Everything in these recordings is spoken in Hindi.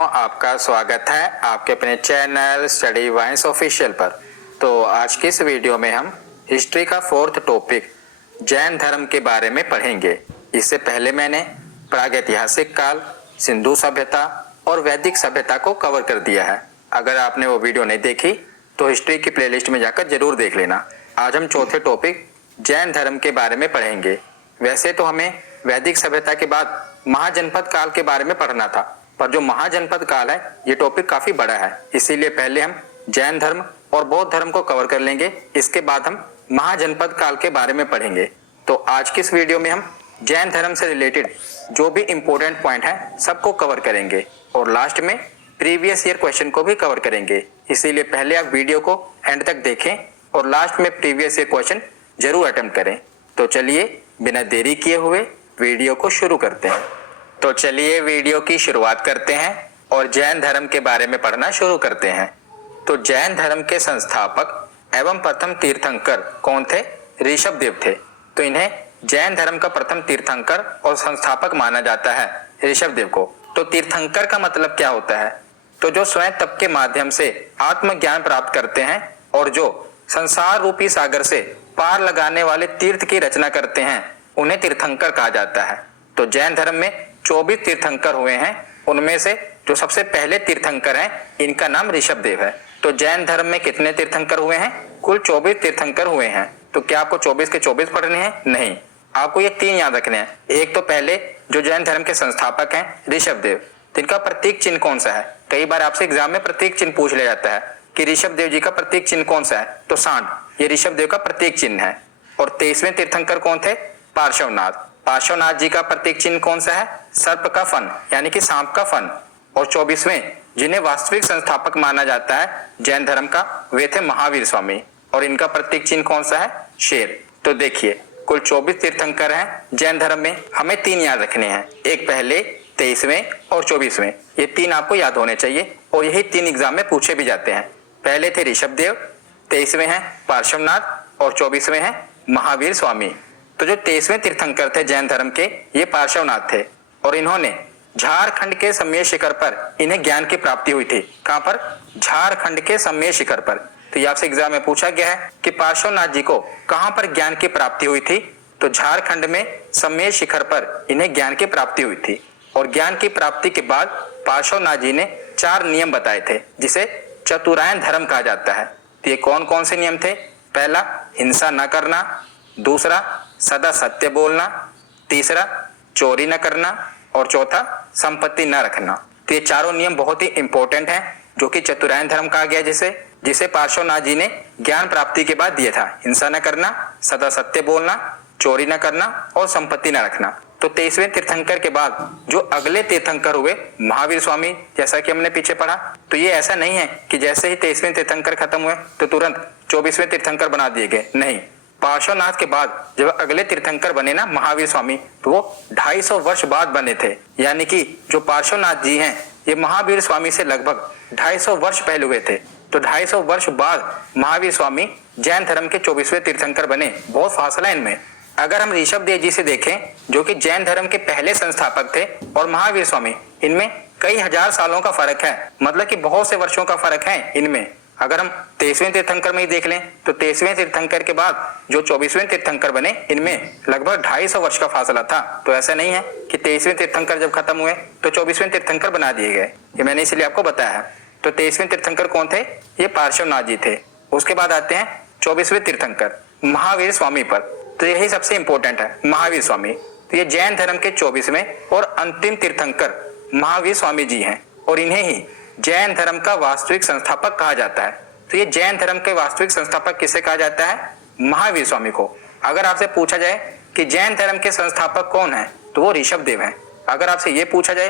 आपका स्वागत है आपके अपने चैनल स्टडी वाइंस ऑफिशियल पर। तो आज की इस वीडियो में हम हिस्ट्री का फोर्थ टॉपिक जैन धर्म के बारे में पढ़ेंगे। इससे पहले मैंने प्रागैतिहासिक काल, सिंधु सभ्यता और वैदिक सभ्यता को कवर कर दिया है। अगर आपने वो वीडियो नहीं देखी तो हिस्ट्री की प्लेलिस्ट में जाकर जरूर देख लेना। आज हम चौथे टॉपिक जैन धर्म के बारे में पढ़ेंगे। वैसे तो हमें वैदिक सभ्यता के बाद महाजनपद काल के बारे में पढ़ना था, पर जो महाजनपद काल है ये टॉपिक काफी बड़ा है, इसीलिए पहले हम जैन धर्म और बौद्ध धर्म को कवर कर लेंगे। इसके बाद हम महाजनपद काल के बारे में पढ़ेंगे। तो आज की इस वीडियो में हम जैन धर्म से रिलेटेड जो भी इंपॉर्टेंट पॉइंट है सबको कवर करेंगे और लास्ट में प्रीवियस ईयर क्वेश्चन को भी कवर करेंगे। इसीलिए पहले आप वीडियो को एंड तक देखें और लास्ट में प्रीवियस ईयर क्वेश्चन जरूर अटेम्प्ट करें। तो चलिए बिना देरी किए हुए वीडियो को शुरू करते हैं। तो चलिए वीडियो की शुरुआत करते हैं और जैन धर्म के बारे में पढ़ना शुरू करते हैं। तो जैन धर्म के संस्थापक एवं प्रथम तीर्थंकर कौन थे? ऋषभदेव थे। तो इन्हें जैन धर्म का प्रथम तीर्थंकर और संस्थापक माना जाता है, ऋषभदेव को। तो तीर्थंकर का मतलब क्या होता है? तो जो स्वयं तप के माध्यम से आत्मज्ञान प्राप्त करते हैं और जो संसार रूपी सागर से पार लगाने वाले तीर्थ की रचना करते हैं, उन्हें तीर्थंकर कहा जाता है। तो जैन धर्म में 24 तीर्थंकर हुए हैं। उनमें से जो सबसे पहले तीर्थंकर हैं, इनका नाम ऋषभदेव है। तो जैन धर्म में कितने तीर्थंकर हुए हैं? कुल 24 तीर्थंकर हुए हैं। तो क्या आपको 24 के 24 पढ़ने हैं? नहीं, आपको ये 3 याद रखने हैं। एक तो पहले जो जैन धर्म के संस्थापक हैं ऋषभदेव, जिनका प्रतीक चिन्ह कौन सा है? कई बार आपसे एग्जाम में प्रतीक चिन्ह पूछ लिया जाता है कि ऋषभदेव जी का प्रतीक चिन्ह कौन सा है? तो सांड, ये ऋषभदेव का प्रतीक चिन्ह है। और 23वें तीर्थंकर कौन थे? पार्श्वनाथ। पार्श्वनाथ जी का प्रतीक चिन्ह कौन सा है? सर्प का फन, यानी कि सांप का फन। और 24वें जिन्हें वास्तविक संस्थापक माना जाता है जैन धर्म का, वे थे महावीर स्वामी। और इनका प्रतीक चिन्ह कौन सा है? शेर। तो देखिए कुल 24 तीर्थंकर हैं जैन धर्म में। हमें 3 याद रखने हैं, एक पहले, 23वें और 24वें। ये 3 आपको याद होने चाहिए और यही 3 एग्जाम में पूछे भी जाते हैं। पहले थे ऋषभदेव, 23वें हैं पार्श्वनाथ और 24वें हैं महावीर स्वामी। तो जो 23वें तीर्थंकर थे जैन धर्म के, ये पार्श्वनाथ थे और इन्होंने झारखंड के सम्मेय शिखर पर इन्हें ज्ञान की प्राप्ति हुई थी। कहां पर? झारखंड के सम्मेय शिखर पर। तो ये आपसे एग्जाम में पूछा गया है कि पार्श्वनाथ जी को कहां पर ज्ञान की प्राप्ति हुई थी? तो झारखंड में सम्मेय शिखर पर इन्हें ज्ञान की प्राप्ति हुई थी। और ज्ञान की प्राप्ति के बाद पार्श्वनाथ जी ने 4 नियम बताए थे, जिसे चतुरायन धर्म कहा जाता है। तो ये कौन कौन से नियम थे? पहला, हिंसा न करना। दूसरा, सदा सत्य बोलना। तीसरा, चोरी न करना। और चौथा, संपत्ति न रखना। तो ये चारों नियम बहुत ही इंपॉर्टेंट हैं, जो कि चतुरायन धर्म कहा गया, जिसे पार्श्वनाथ जी ने ज्ञान प्राप्ति के बाद दिया था। हिंसा न करना, सदा सत्य बोलना, चोरी न करना और संपत्ति न रखना। तो 23वें तीर्थंकर के बाद जो अगले तीर्थंकर हुए महावीर स्वामी, जैसा कि हमने पीछे पढ़ा। तो ये ऐसा नहीं है कि जैसे ही 23वें तीर्थंकर खत्म हुए तो तुरंत 24वें तीर्थंकर बना दिए गए, नहीं। पार्श्वनाथ के बाद जब अगले तीर्थंकर बने ना महावीर स्वामी, तो वो 250 वर्ष बाद बने थे। यानी कि जो पार्श्वनाथ जी हैं, ये महावीर स्वामी से लगभग 250 वर्ष पहले हुए थे। तो 250 वर्ष बाद महावीर स्वामी जैन धर्म के 24वें तीर्थंकर बने। बहुत फासला इनमें। अगर हम ऋषभदेव जी से देखें, जो कि जैन धर्म के पहले संस्थापक थे, और महावीर स्वामी, इनमें कई हजार सालों का फर्क है। मतलब कि बहुत से वर्षों का फर्क है इनमें। अगर हम 23वें तीर्थंकर में ही देख लें तो 23वें तीर्थंकर के बाद जो 24वें तीर्थंकर बने, इनमें लगभग 250 वर्ष का फासला था। तो ऐसा नहीं है कि 23वें तीर्थंकर जब खत्म हुए तो 24वें तीर्थंकर बना दिए गए। ये मैंने इसलिए आपको बताया है। तो 23वें तीर्थंकर कौन थे? ये पार्श्वनाथ जी थे। उसके बाद आते हैं 24वें तीर्थंकर महावीर स्वामी पर। तो यही सबसे इंपॉर्टेंट है, महावीर स्वामी। तो ये जैन धर्म के 24वें और अंतिम तीर्थंकर महावीर स्वामी जी हैं और इन्हें ही जैन धर्म का वास्तविक संस्थापक कहा जाता है। तो ये जैन धर्म के वास्तविक संस्थापक किसे कहा जाता है? महावीर स्वामी को। अगर आपसे पूछा जाए कि जैन धर्म के संस्थापक कौन है, तो वो ऋषभदेव हैं। अगर आपसे ये पूछा जाए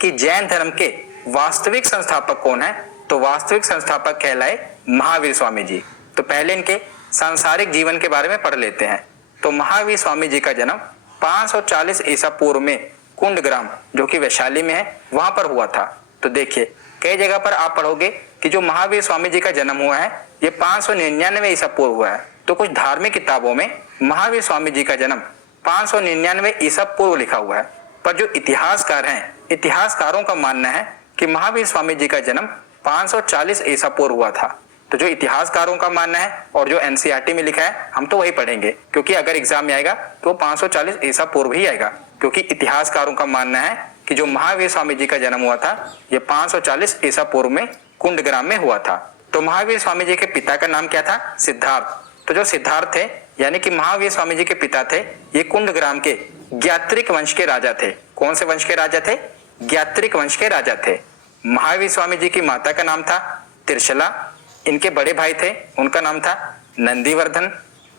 कि जैन धर्म के वास्तविक संस्थापक कौन है, तो वास्तविक संस्थापक कहलाए महावीर स्वामी जी। तो पहले इनके सांसारिक जीवन के बारे में पढ़ लेते हैं। तो महावीर स्वामी जी का जन्म 540 ईसा पूर्व में कुंडग्राम, जो कि वैशाली में है, वहां पर हुआ था। तो देखिए कई जगह पर आप पढ़ोगे कि जो महावीर स्वामी जी का जन्म हुआ है ये 599 ईसा पूर्व हुआ है। तो कुछ धार्मिक किताबों में महावीर स्वामी जी का जन्म 599 ईसा पूर्व लिखा हुआ है। पर जो इतिहासकार हैं, इतिहासकारों का मानना है कि महावीर स्वामी जी का जन्म 540 ईसा पूर्व हुआ था। तो जो इतिहासकारों का मानना है और जो एनसीईआरटी में लिखा है हम तो वही पढ़ेंगे, क्योंकि अगर एग्जाम में आएगा तो 540 ईसा पूर्व ही आएगा, क्योंकि इतिहासकारों का मानना है कि जो महावीर स्वामी जी का जन्म हुआ था ये 540 ईसा पूर्व में कुंडग्राम में हुआ था। तो महावीर स्वामी जी के पिता का नाम क्या था? सिद्धार्थ। तो जो सिद्धार्थ थे यानी कि महावीर स्वामी जी के पिता थे, ये कुंडग्राम के ज्ञात्रिक वंश के राजा थे। कौन से वंश के राजा थे? ज्ञात्रिक वंश के राजा थे। महावीर स्वामी जी की माता का नाम था त्रिशला, इनके बड़े भाई थे उनका नाम था नंदीवर्धन,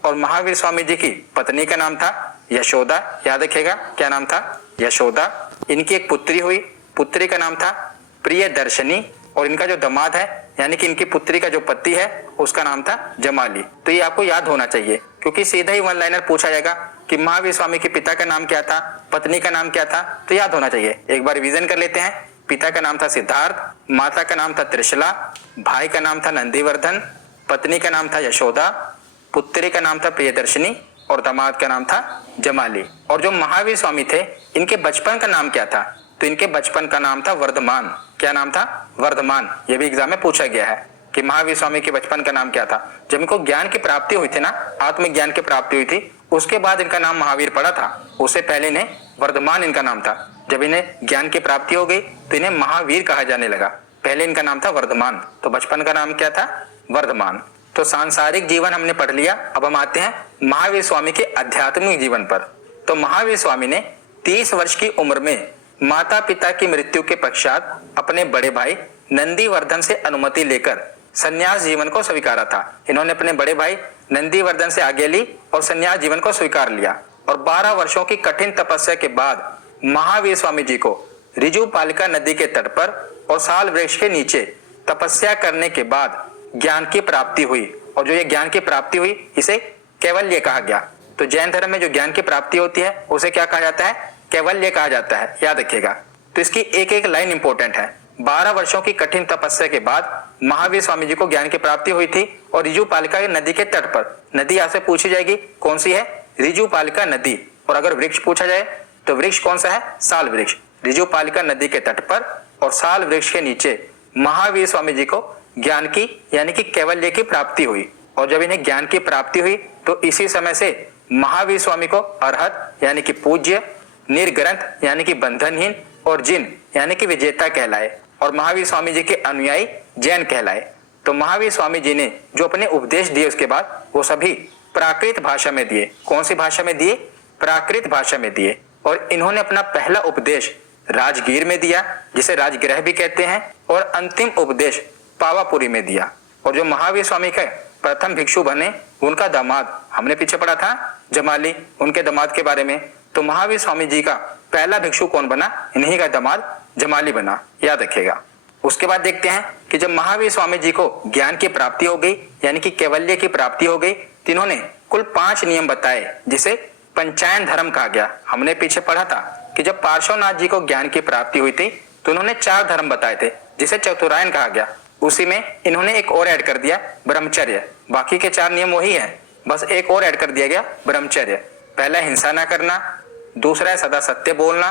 और महावीर स्वामी जी की पत्नी का नाम था यशोदा। याद रखिएगा क्या नाम था? यशोदा। इनकी एक पुत्री हुई, पुत्री का नाम था प्रियदर्शनी, और इनका जो दामाद है यानी कि इनकी पुत्री का जो पति है उसका नाम था जमाली। तो ये आपको याद होना चाहिए, क्योंकि सीधा ही वन लाइनर पूछा जाएगा कि महावीर स्वामी के पिता का नाम क्या था, पत्नी का नाम क्या था, तो याद होना चाहिए। एक बार रिवीजन कर लेते हैं। पिता का नाम था सिद्धार्थ, माता का नाम था त्रिशला, भाई का नाम था नंदीवर्धन, पत्नी का नाम था यशोदा, पुत्री का नाम था प्रियदर्शनी, और दामाद का नाम था जमाली। और जो महावीर स्वामी थे इनके बचपन का नाम क्या था? तो इनके बचपन का नाम था वर्धमान। क्या नाम था? वर्धमान। ये भी एग्जाम में पूछा गया है कि महावीर स्वामी के बचपन का नाम क्या था। जब इनको ज्ञान की प्राप्ति हुई थी ना, आत्मज्ञान की प्राप्ति हुई थी, उसके बाद इनका नाम महावीर पड़ा था, उससे पहले इन्हें वर्धमान इनका नाम था। जब इन्हें ज्ञान की प्राप्ति हो गई तो इन्हें महावीर कहा जाने लगा, पहले इनका नाम था वर्धमान। तो बचपन का नाम क्या था? वर्धमान। तो सांसारिक जीवन हमने पढ़ लिया, अब हम आते हैं महावीर स्वामी के आध्यात्मिक जीवन पर। तो महावीर स्वामी ने 30 वर्ष की उम्र में माता पिता की मृत्यु के पश्चात अपने बड़े भाई नंदीवर्धन से अनुमति लेकर संन्यास जीवन को स्वीकारा था। इन्होंने अपने बड़े भाई नंदीवर्धन से आज्ञा ली और संन्यास जीवन को स्वीकार लिया, और 12 वर्षों की कठिन तपस्या के बाद महावीर स्वामी जी को ऋजुपालिका नदी के तट पर और साल वृक्ष के नीचे तपस्या करने के बाद ज्ञान की प्राप्ति हुई। और जो ये ज्ञान की प्राप्ति हुई इसे कैवल्य कहा गया। तो जैन धर्म में जो ज्ञान की प्राप्ति होती है उसे क्या कहा जाता है? कैवल्य कहा जाता है। याद रखिएगा। तो इसकी एक एक लाइन इंपॉर्टेंट है। 12 वर्षों की कठिन तपस्या के बाद महावीर स्वामी जी को ज्ञान की प्राप्ति हुई थी, और ऋजुपालिका नदी के तट पर, नदी यहाँ से पूछी जाएगी कौन सी है? ऋजुपालिका नदी। और अगर वृक्ष पूछा जाए तो वृक्ष कौन सा है? साल वृक्ष। ऋजुपालिका नदी के तट पर और साल वृक्ष के नीचे महावीर स्वामी जी को ज्ञान की यानी कि कैवल्य की प्राप्ति हुई। और जब इन्हें ज्ञान की प्राप्ति हुई तो इसी समय से महावीर स्वामी को अरहत यानी कि पूज्य, निर्ग्रंथ यानी कि बंधनहीन, और जिन यानी कि विजेता कहलाए, और महावीर स्वामी जी के अनुयायी जैन कहलाए। तो महावीर स्वामी जी ने जो अपने उपदेश दिए उसके बाद वो सभी प्राकृत भाषा में दिए। कौन सी भाषा में दिए? प्राकृत भाषा में दिए। और इन्होंने अपना पहला उपदेश राजगीर में दिया, जिसे राजगृह भी कहते हैं, और अंतिम उपदेश पावापुरी में दिया। और जो महावीर स्वामी के प्रथम भिक्षु बने उनका दामाद हमने पीछे पढ़ा था जमाली, उनके दामाद के बारे में। तो महावीर स्वामी जी का पहला भिक्षु कौन बना? इन्हीं का दामाद जमाली बना। याद रखिएगा। उसके बाद देखते हैं कि जब महावीर स्वामी जी को ज्ञान की प्राप्ति हो गई यानी कि कैवल्य की प्राप्ति हो गई, तो इन्होंने कुल 5 नियम बताए, जिसे पंचायन धर्म कहा गया। हमने पीछे पढ़ा था कि जब पार्श्वनाथ जी को ज्ञान की प्राप्ति हुई थी तो उन्होंने 4 धर्म बताए थे, जिसे चतुरायन कहा गया। उसी में इन्होंने एक और ऐड कर दिया, ब्रह्मचर्य। बाकी के 4 नियम वही है, बस एक और ऐड कर दिया गया, ब्रह्मचर्य। पहला हिंसा ना करना, दूसरा है सदा सत्य बोलना,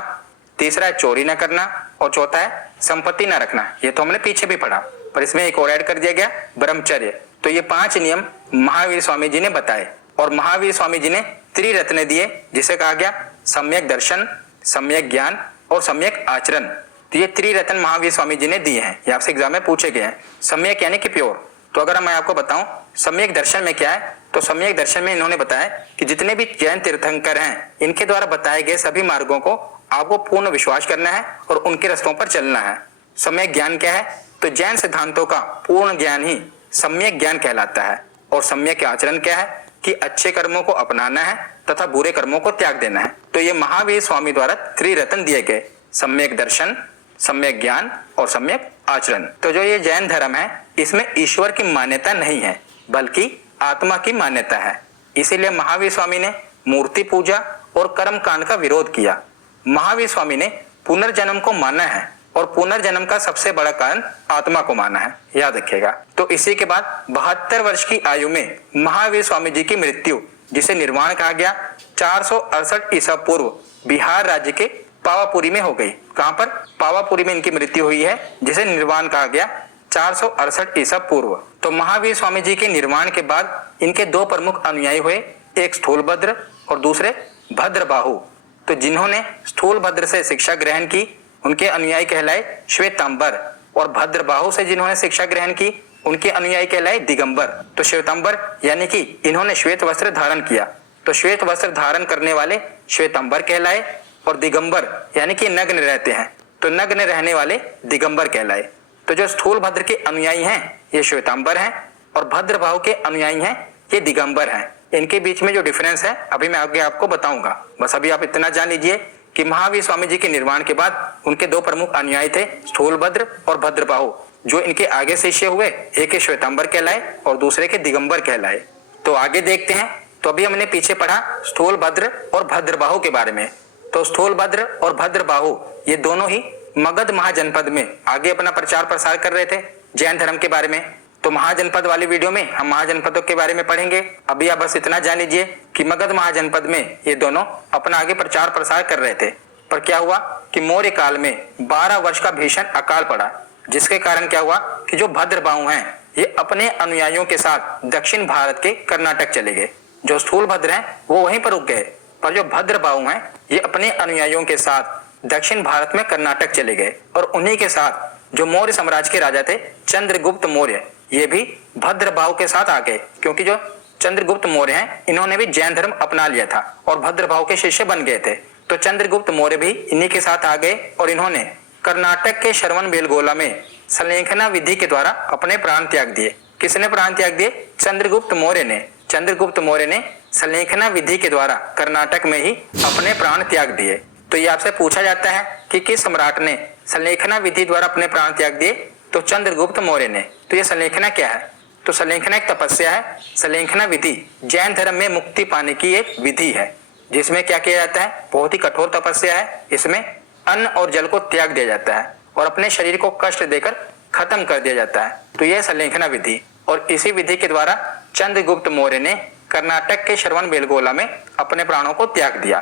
तीसरा है चोरी न करना, और चौथा है संपत्ति न रखना। ये तो हमने पीछे भी पढ़ा, पर इसमें एक और ऐड कर दिया गया, ब्रह्मचर्य। तो ये 5 नियम महावीर स्वामी जी ने बताए। और महावीर स्वामी जी ने त्रिरत्न दिए, जिसे कहा गया सम्यक दर्शन, सम्यक ज्ञान और सम्यक आचरण। तो ये त्रिरत्न महावीर स्वामी जी ने दिए हैं, ये आपसे एग्जाम में पूछे गए हैं। सम्यक यानी कि प्योर। तो अगर मैं आपको बताऊं सम्यक दर्शन में क्या है, तो सम्यक दर्शन में इन्होंने बताया कि जितने भी जैन तीर्थंकर हैं इनके द्वारा बताए गए सभी मार्गों को आपको पूर्ण विश्वास करना है और उनके रास्तों पर चलना है। सम्यक ज्ञान क्या है? तो जैन सिद्धांतों का पूर्ण ज्ञान ही सम्यक ज्ञान कहलाता है। और सम्यक आचरण क्या है? कि अच्छे कर्मों को अपनाना है तथा बुरे कर्मों को त्याग देना है। तो ये महावीर स्वामी द्वारा त्रिरत्न दिए गए, सम्यक दर्शन, सम्यक ज्ञान और सम्यक आचरण। तो जो ये जैन धर्म है इसमें ईश्वर की मान्यता नहीं है, बल्कि आत्मा की मान्यता है। इसीलिए महावीर स्वामी ने मूर्ति पूजा और कर्म कांड का विरोध किया। महावीर स्वामी ने पुनर्जन्म को माना है, और पुनर्जन्म का सबसे बड़ा कारण आत्मा को माना है। याद रखिएगा। तो इसी के बाद 72 वर्ष की आयु में महावीर स्वामी जी की मृत्यु, जिसे निर्वाण कहा गया, 468 ईसा पूर्व बिहार राज्य के पावापुरी में हो गई। कहां पर? पावापुरी में इनकी मृत्यु हुई है, जिसे निर्वाण कहा गया 468 ईसा पूर्व। तो महावीर स्वामी जी के निर्वाण के बाद इनके दो प्रमुख अनुयायी हुए, एक स्थूलभद्र और दूसरे भद्रबाहु। तो जिन्होंने स्थूलभद्र से शिक्षा ग्रहण की उनके अनुयायी कहलाए श्वेतांबर, और भद्रबाहु से जिन्होंने शिक्षा ग्रहण की उनके अनुयायी कहलाए दिगंबर। तो श्वेतांबर यानी कि इन्होंने श्वेत वस्त्र धारण किया, तो श्वेत वस्त्र धारण करने वाले श्वेतांबर कहलाए, और दिगंबर यानी कि नग्न रहते हैं तो नग्न रहने वाले दिगंबर कहलाए। तो जो स्थूलभद्र के अनुयायी हैं ये श्वेतांबर हैं, और भद्रबाहु के अनुयायी हैं ये दिगंबर हैं। इनके बीच में जो डिफरेंस है अभी मैं आगे आपको बताऊंगा। बस अभी आप इतना जान लीजिए कि महावीर स्वामी जी के निर्वाण के बाद उनके दो प्रमुख अनुयायी थे, स्थूलभद्र और भद्रबाहु। जो इनके आगे शिष्य हुए, एक के श्वेतांबर कहलाए और दूसरे के दिगंबर कहलाए। तो आगे देखते हैं। तो अभी हमने पीछे पढ़ा स्थूलभद्र और भद्रबाहु के बारे में। तो स्थूलभद्र और भद्रबाहु ये दोनों ही मगध महाजनपद में आगे अपना प्रचार प्रसार कर रहे थे जैन धर्म के बारे में। तो महाजनपद वाली वीडियो में हम महाजनपदों के बारे में पढ़ेंगे। अभी आप बस इतना जान लीजिए कि मगध महाजनपद में ये दोनों अपना आगे प्रचार प्रसार कर रहे थे। पर क्या हुआ कि मौर्य काल में 12 वर्ष का भीषण अकाल पड़ा, जिसके कारण क्या हुआ कि जो भद्रबाहु हैं ये अपने अनुयायियों के साथ दक्षिण भारत के कर्नाटक चले गए। जो स्थूलभद्र हैं वो वहीं पर रुक गए, पर जो भद्रबाहु हैं ये अपने अनुयायियों के साथ दक्षिण भारत में कर्नाटक चले गए। और उन्हीं के साथ जो मौर्य साम्राज्य के राजा थे चंद्रगुप्त मौर्य, ये भी भद्रबाहु के साथ आ गए, क्योंकि जो चंद्रगुप्त मौर्य हैं इन्होंने भी जैन धर्म अपना लिया था और भद्रबाहु के शिष्य बन गए थे। तो चंद्रगुप्त मौर्य भी इन्हीं के साथ आ गए और इन्होंने कर्नाटक के श्रवणबेलगोला में संलेखना विधि के द्वारा अपने प्राण त्याग दिए। किसने प्राण त्याग दिए? चंद्रगुप्त मौर्य ने। चंद्रगुप्त मौर्य ने संलेखना विधि के द्वारा कर्नाटक में ही अपने प्राण त्याग दिए। तो ये आपसे पूछा जाता है कि किस सम्राट ने संलेखना विधि द्वारा अपने प्राण त्याग दिए? तो चंद्रगुप्त मौर्य ने। तो ये संलेखना क्या है? तो संलेखना एक तपस्या है। संलेखना विधि जैन धर्म में मुक्ति पाने की एक विधि है, जिसमें क्या किया जाता है? बहुत ही कठोर तपस्या है। इसमें अन्न और जल को त्याग दिया जाता है और अपने शरीर को कष्ट देकर खत्म कर दिया जाता है। तो यह संलेखना विधि, और इसी विधि के द्वारा चंद्रगुप्त मौर्य ने कर्नाटक के श्रवणबेलगोला में अपने प्राणों को त्याग दिया।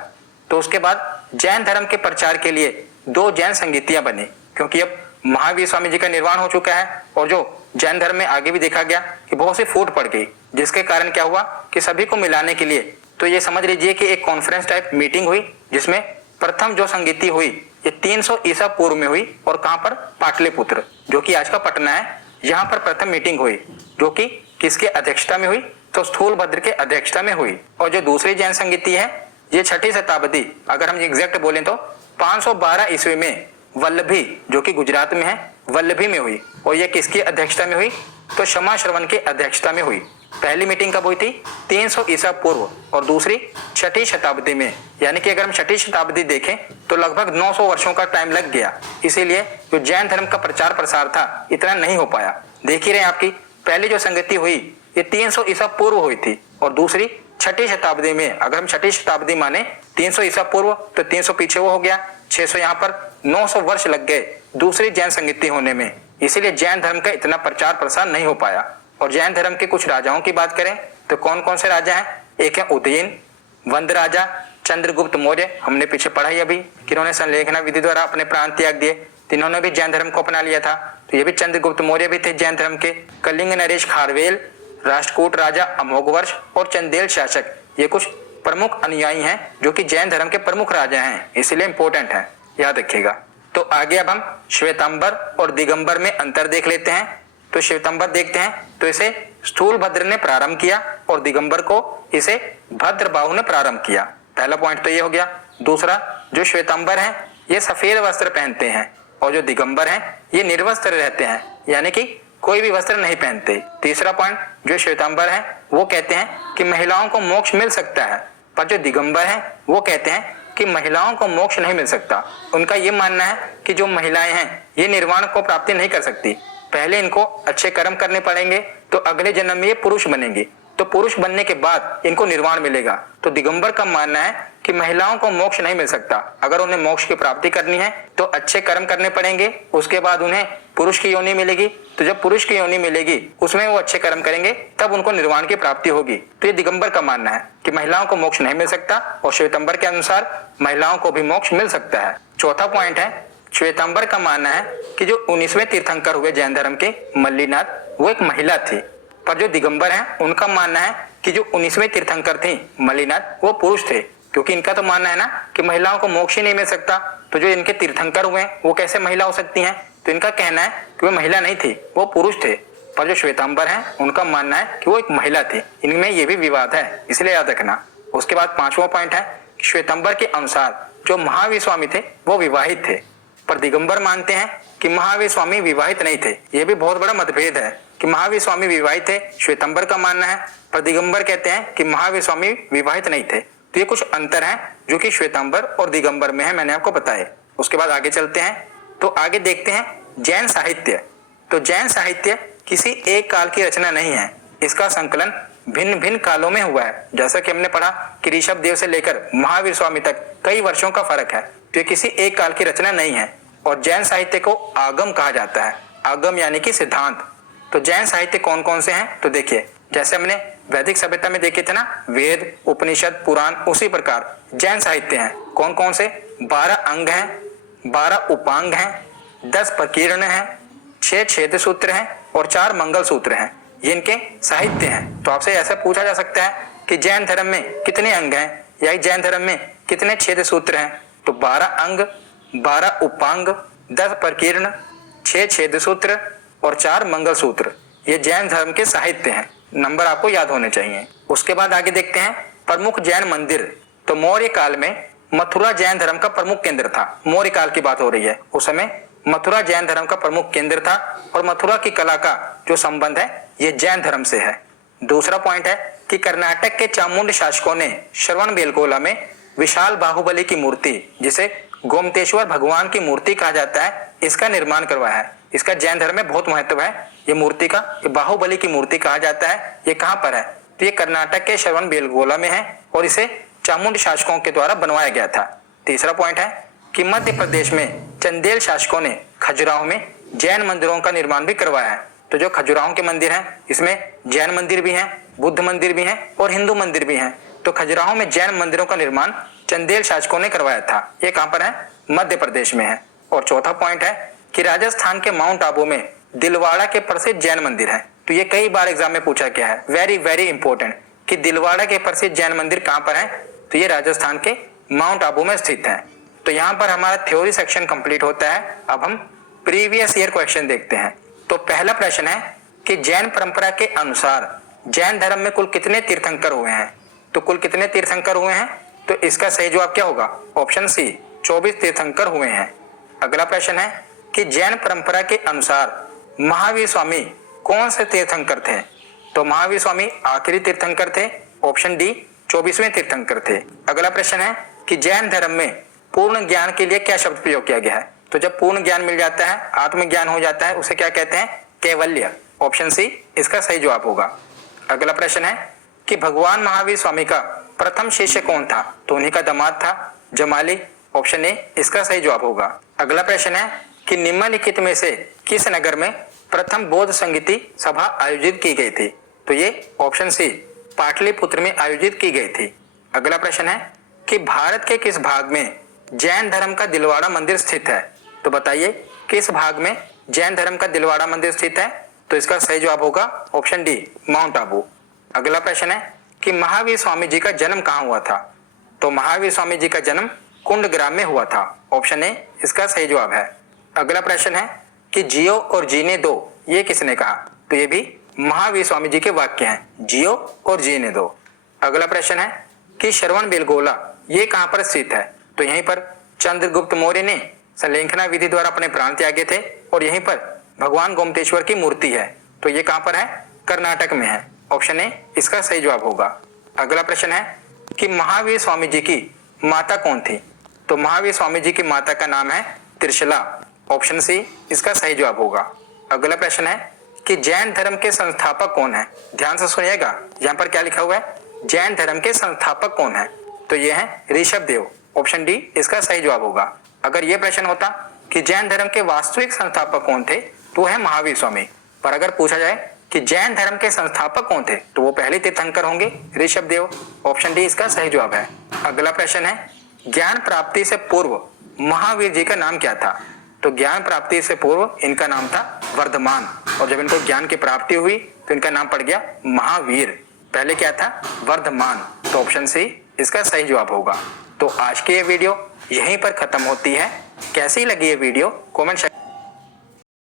तो उसके बाद जैन धर्म के प्रचार के लिए 2 जैन संगीतियां बनी, क्योंकि अब महावीर स्वामी जी का निर्वाण हो चुका है और जो जैन धर्म में आगे भी देखा गया कि बहुत सी फूट पड़ गई, जिसके कारण क्या हुआ कि सभी को मिलाने के लिए तो ये समझ लीजिए कि एक कॉन्फ्रेंस टाइप मीटिंग हुई, जिसमें प्रथम जो संगीति हुई ये 300 ईसा पूर्व में हुई। और कहां पर? पाटलिपुत्र, जो कि आज का पटना है। यहाँ पर प्रथम मीटिंग हुई, जो कि किसके अध्यक्षता में हुई? तो स्थूलभद्र के अध्यक्षता में हुई। और जो दूसरी जैन संगीति है ये 6ठी शताब्दी, अगर हम एग्जैक्ट बोलें तो 512 ईस्वी में वल्लभी, जो कि गुजरात में है, वल्लभी में हुई। और ये किसकी अध्यक्षता में हुई? तो क्षमा श्रवण के अध्यक्षता में हुई। पहली मीटिंग कब हुई थी? 300 ईसा पूर्व, और दूसरी 6ठी शताब्दी में। यानी कि अगर हम 6ठी शताब्दी देखें तो लगभग 900 वर्षों का टाइम लग गया। इसीलिए जो जैन धर्म का प्रचार प्रसार था इतना नहीं हो पाया। देख ही रहे आपकी पहली जो संगति हुई ये 300 ईसा पूर्व हुई थी, और दूसरी 6ठी शताब्दी में। अगर हम 6ठी शताब्दी माने 300 ईसा पूर्व तो 300 पीछे वो हो गया, 600 यहाँ पर, 900 वर्ष लग गए दूसरी जैन संगति होने में। इसीलिए जैन धर्म का इतना प्रचार प्रसार नहीं हो पाया। और जैन धर्म के कुछ राजाओं की बात करें तो कौन कौन से राजा हैं? एक है उदयन, वंद राजा, चंद्रगुप्त मौर्य, हमने पीछे पढ़ा ही अभी कि इन्होंने संलेखना विधि द्वारा अपने प्राण त्याग दिए, तो इन्होंने भी जैन धर्म को अपना लिया था। तो ये भी चंद्रगुप्त मौर्य भी थे जैन धर्म के। कलिंग नरेश खारवेल, राष्ट्रकूट राजा अमोघवर्ष और चंदेल शासक, ये कुछ प्रमुख अनुयायी हैं जो कि जैन धर्म के प्रमुख राजा हैं, इसलिए इंपॉर्टेंट है, याद रखिएगा। तो आगे अब हम श्वेतांबर और दिगंबर में अंतर देख लेते हैं। तो श्वेतांबर देखते हैं तो इसे स्थूलभद्र ने प्रारंभ किया और दिगंबर को इसे भद्रबाहु ने प्रारंभ किया। पहला पॉइंट तो ये हो गया। दूसरा, जो श्वेतांबर हैं ये सफेद वस्त्र पहनते हैं और जो दिगंबर हैं ये निर्वस्त्र रहते हैं, यानी कि कोई भी वस्त्र नहीं पहनते। तीसरा पॉइंट, जो श्वेतांबर हैं वो कहते हैं कि महिलाओं को मोक्ष मिल सकता है, पर जो दिगंबर हैं वो कहते हैं कि महिलाओं को मोक्ष नहीं मिल सकता। उनका ये मानना है कि जो महिलाएं हैं ये निर्वाण को प्राप्ति नहीं कर सकती, पहले इनको अच्छे कर्म करने पड़ेंगे तो अगले जन्म में ये पुरुष बनेंगे, तो पुरुष बनने के बाद इनको निर्वाण मिलेगा। तो दिगंबर का मानना है कि महिलाओं को मोक्ष नहीं मिल सकता, अगर उन्हें मोक्ष की प्राप्ति करनी है तो अच्छे कर्म करने पड़ेंगे, उसके बाद उन्हें पुरुष की योनि मिलेगी, तो जब पुरुष की योनि मिलेगी उसमें वो अच्छे कर्म करेंगे तब उनको निर्वाण की प्राप्ति होगी। तो ये दिगंबर का मानना है कि महिलाओं को मोक्ष नहीं मिल सकता और श्वेतांबर के अनुसार महिलाओं को भी मोक्ष मिल सकता है। चौथा पॉइंट है, श्वेतांबर का मानना है कि जो 19वें तीर्थंकर हुए जैन धर्म के मल्लिनाथ वो एक महिला थी, पर जो दिगंबर हैं उनका मानना है कि जो 19वें तीर्थंकर थे मल्लिनाथ वो पुरुष थे, क्योंकि इनका तो मानना है ना कि महिलाओं को मोक्ष ही नहीं मिल सकता, तो जो इनके तीर्थंकर हुए वो कैसे महिला हो सकती हैं। तो इनका कहना है कि वो महिला नहीं थी, वो पुरुष थे, पर जो श्वेतांबर हैं उनका मानना है कि वो एक महिला थी। इनमें ये भी विवाद है, इसलिए याद रखना। उसके बाद 5वां पॉइंट है, श्वेतांबर के अनुसार जो महावीर स्वामी थे वो विवाहित थे, पर दिगंबर मानते हैं कि महावीर स्वामी विवाहित नहीं थे। यह भी बहुत बड़ा मतभेद है कि महावीर स्वामी विवाहित थे, श्वेतांबर का मानना है, पर दिगंबर कहते हैं कि महावीर स्वामी विवाहित नहीं थे। तो ये कुछ अंतर है जो कि श्वेतांबर और दिगंबर में है, मैंने आपको बताया। उसके बाद आगे चलते हैं, तो आगे देखते हैं जैन साहित्य। तो जैन साहित्य किसी एक काल की रचना नहीं है, इसका संकलन भिन्न भिन्न कालों में हुआ है। जैसा कि हमने पढ़ा कि ऋषभ देव से लेकर महावीर स्वामी तक कई वर्षों का फर्क है, तो ये किसी एक काल की रचना नहीं है। और जैन साहित्य को आगम कहा जाता है, आगम यानी कि सिद्धांत। तो जैन साहित्य कौन कौन से हैं, तो देखिए जैसे हमने वैदिक सभ्यता में देखे थे ना, वेद, उपनिषद, पुराण, उसी प्रकार जैन साहित्य हैं। कौन कौन से, 12 अंग हैं, 12 उपांग हैं, 10 प्रकीर्ण हैं, 6 छेद सूत्र हैं और 4 मंगल सूत्र हैं। ये इनके साहित्य हैं। तो आपसे ऐसा पूछा जा सकता है कि जैन धर्म में कितने अंग हैं या जैन धर्म में कितने छेद सूत्र हैं, तो 12 अंग, 12 उपांग, 10 प्रकीर्ण, 6 छेद सूत्र और 4 मंगल सूत्र, ये जैन धर्म के साहित्य हैं। नंबर आपको याद होने चाहिए। उसके बाद आगे देखते हैं प्रमुख जैन मंदिर। तो मौर्य काल में मथुरा जैन धर्म का प्रमुख केंद्र था। मौर्य काल की बात हो रही है, उस समय मथुरा जैन धर्म का प्रमुख केंद्र था और मथुरा की कला का जो संबंध है ये जैन धर्म से है। दूसरा पॉइंट है कि कर्नाटक के चामुंड शासकों ने श्रवणबेलगोला में विशाल बाहुबली की मूर्ति, जिसे गोमतेश्वर भगवान की मूर्ति कहा जाता है, इसका निर्माण करवाया है। इसका जैन धर्म में बहुत महत्व है। ये मूर्ति का, ये बाहुबली की मूर्ति कहा जाता है। ये कहाँ पर है, तो ये कर्नाटक के श्रवणबेलगोला में है और इसे चामुंड शासकों के द्वारा बनवाया गया था। तीसरा पॉइंट है कि मध्य प्रदेश में चंदेल शासकों ने खजुराहो में जैन मंदिरों का निर्माण भी करवाया है। तो जो खजुराहो के मंदिर हैं इसमें जैन मंदिर भी हैं, बुद्ध मंदिर भी हैं और हिंदू मंदिर भी हैं। तो खजुराहो में जैन मंदिरों का निर्माण चंदेल शासकों ने करवाया था। ये कहाँ पर है, मध्य प्रदेश में है। और चौथा पॉइंट है कि राजस्थान के माउंट आबू में दिलवाड़ा के प्रसिद्ध जैन मंदिर है। तो ये कई बार एग्जाम में पूछा गया है, वेरी वेरी इंपॉर्टेंट, कि दिलवाड़ा के प्रसिद्ध जैन मंदिर कहाँ पर है, तो ये राजस्थान के माउंट आबू में स्थित है। तो यहाँ पर हमारा थ्योरी सेक्शन कंप्लीट होता है। अब हम प्रीवियस ईयर क्वेश्चन देखते हैं। तो पहला प्रश्न है कि जैन परंपरा के अनुसार जैन धर्म में कुल कितने तीर्थंकर हुए हैं। तो कुल कितने तीर्थंकर हुए हैं, तो इसका सही जवाब क्या होगा, ऑप्शन सी, 24 तीर्थंकर हुए हैं। अगला प्रश्न है कि जैन परंपरा के अनुसार महावीर स्वामी कौन से तीर्थंकर थे। तो महावीर स्वामी आखिरी तीर्थंकर थे, ऑप्शन डी, 24वें तीर्थंकर थे। अगला प्रश्न है कि जैन धर्म में पूर्ण ज्ञान के लिए क्या शब्द प्रयोग किया गया है। तो जब पूर्ण ज्ञान मिल जाता है, आत्मज्ञान हो जाता है, उसे क्या कहते हैं, कैवल्य, ऑप्शन सी इसका सही जवाब होगा। अगला प्रश्न है कि भगवान महावीर स्वामी का प्रथम शिष्य कौन था। तो उन्हीं का दामाद था जमाली, ऑप्शन ए इसका सही जवाब होगा। अगला प्रश्न है कि निम्नलिखित में से किस नगर में प्रथम बौद्ध संगीति सभा आयोजित की गई थी। तो ये ऑप्शन सी, पाटलिपुत्र में आयोजित की गई थी। अगला प्रश्न है कि भारत के किस भाग में जैन धर्म का दिलवाड़ा मंदिर स्थित है। तो बताइए किस भाग में जैन धर्म का दिलवाड़ा मंदिर स्थित है। तो इसका सही जवाब होगा ऑप्शन डी, माउंट आबू। अगला प्रश्न है कि महावीर स्वामी जी का जन्म कहाँ हुआ था। तो महावीर स्वामी जी का जन्म कुंडग्राम में हुआ था, ऑप्शन ए इसका सही जवाब है। अगला प्रश्न है कि जियो और जीने दो ये किसने कहा। तो ये भी महावीर स्वामी जी के वाक्य हैं, जियो और जीने दो। अगला प्रश्न है कि श्रवणबेलगोला ये कहाँ पर स्थित है। तो यहीं पर चंद्रगुप्त मौर्य ने संलेखना विधि द्वारा अपने प्राण त्यागे थे और यहीं पर भगवान गोमतेश्वर की मूर्ति है। तो ये कहाँ पर है, कर्नाटक में है, ऑप्शन ए इसका सही जवाब होगा। अगला प्रश्न है कि महावीर स्वामी जी की माता कौन थी। तो महावीर स्वामी जी की माता का नाम है त्रिशला, ऑप्शन सी इसका सही जवाब होगा। अगला प्रश्न है कि जैन धर्म के संस्थापक कौन है। ध्यान से सुनिएगा, यहाँ पर क्या लिखा हुआ है, जैन धर्म के संस्थापक कौन है। तो ये है ऋषभ देव, ऑप्शन डी इसका सही जवाब होगा। अगर ये प्रश्न होता कि जैन धर्म के वास्तविक संस्थापक कौन थे, तो है महावीर स्वामी। पर अगर पूछा जाए कि जैन धर्म के संस्थापक कौन थे, तो वो पहले तीर्थंकर होंगे ऋषभदेव। ऑप्शन डी इसका सही जवाब है। अगला प्रश्न है, ज्ञान प्राप्ति से पूर्व महावीर जी का नाम क्या था? तो ज्ञान प्राप्ति से पूर्व इनका नाम था वर्धमान, और जब इनको ज्ञान की प्राप्ति हुई तो इनका नाम पड़ गया महावीर। पहले क्या था? वर्धमान। तो ऑप्शन सी इसका सही जवाब होगा। तो आज की ये वीडियो यहीं पर खत्म होती है। कैसी लगी ये वीडियो कमेंट